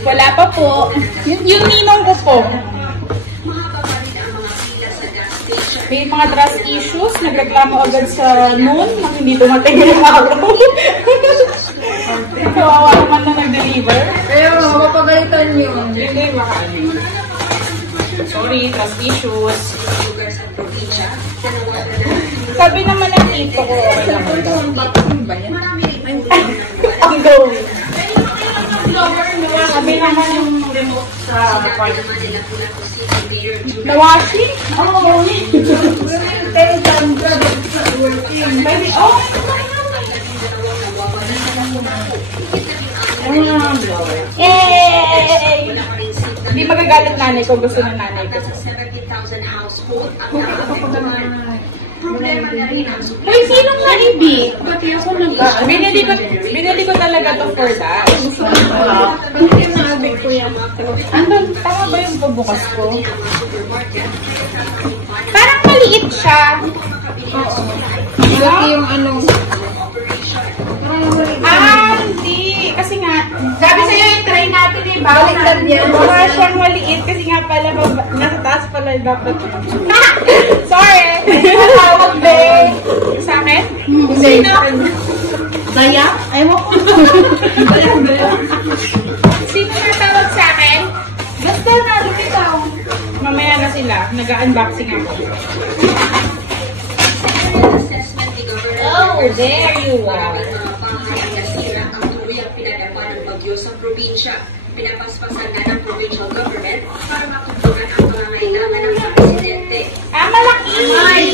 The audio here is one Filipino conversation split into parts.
Wala pa po. Yung ninong ko po. May mga trust issues. Nagreklamo agad sa noon nang hindi dumating yung araw. Kawawa naman na nag-deliver. Ayaw, mapagalitan yun. Hindi, baka. Sorry, trust issues. Sabi naman ng tito ko. Ang gawin. Sabi naman yung remote sa nawashi? Oo. Yay! Hindi magagalit nanay ko. Gusto ng nanay ko. Uy, sinong naibi? Pati ako binili ko talaga to for that. Hindi nabi ko yan. Andun, tama ba yung bubukas ko? Parang maliit siya. Oo. Laki yung ano. Hindi. Kasi nga, sabi sa'yo yung try natin eh. Baliktad yan. Baka siyang maliit kasi nga pala, nasa taas pala dapat. Sorry! Tawag be. Sa akin? Sino? Daya? Ayaw ko. Sino natawag sa akin? Basta na, lumitaw. Mamaya na sila. Nag-unboxing ako. Oh, there you are. Sa probinsya, pinapaspasan na ng provincial government para matutulungan ang pangangailangan ng mga residente. Malaki! Ay!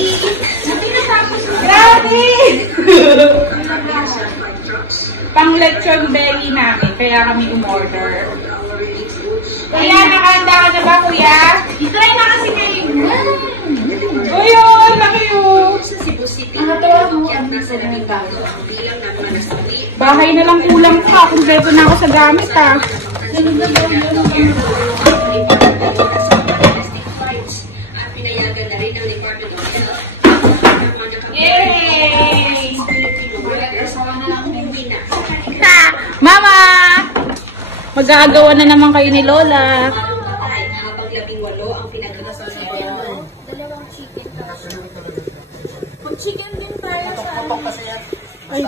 Grabe! Pang lechon belly namin, kaya kami umorder. Kuya, nakahanda ka na ba, kuya? I-try na kasi kayo. Kuya, laki yun! Sa Cebu City, inuukyat na sa nabibado ang bilang ng mga nasawi. Bahay na lang kulang ka. Kumpleto na ako sa gamit, ha. At pinayagan na rin ng Department of Health. Yay! Mama! Mag-aagawan na naman kayo ni Lola. Habang 18 ang pinagkakasalan. Dalawang chicken. Pag chicken din tayo sa... Ay,